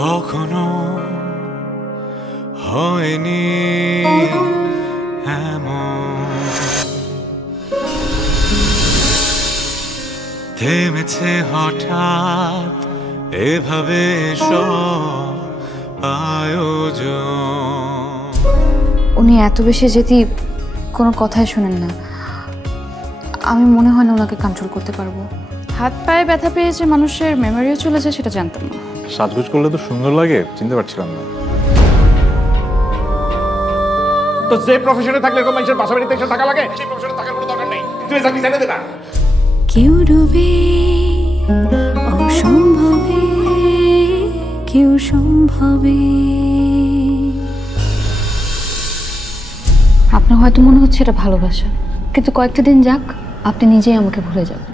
কখনো হয়নি এমন, থেমেছে হঠাৎ এভাবে সব আয়োজন। উনি এত বেশি যেতে কোনো কথাই শোনেন না। আমি মনে হয় না ওনাকে কন্ট্রোল করতে পারবো। হাত পায়ে ব্যথা পেয়েছে, মানুষের মেমোরিও চলে যায়, সেটা জানতাম না। সাজগোজ করলে তো সুন্দর লাগে, চিনতে পারছিলাম না। তো যে প্রফেশনে থাকলে এরকম মানুষের বাসা বাড়িতে এসে থাকা লাগে, সেই প্রফেশনে থাকার কোনো দরকার নেই। তুই চাকরি ছেড়ে দে না। কেউ ডুবে অসম্ভবে, কেউ সম্ভবে। আপনার হয়তো মনে হচ্ছে এটা ভালোবাসা, কিন্তু কয়েকটা দিন যাক, আপনি নিজেই আমাকে ভুলে যাবেন।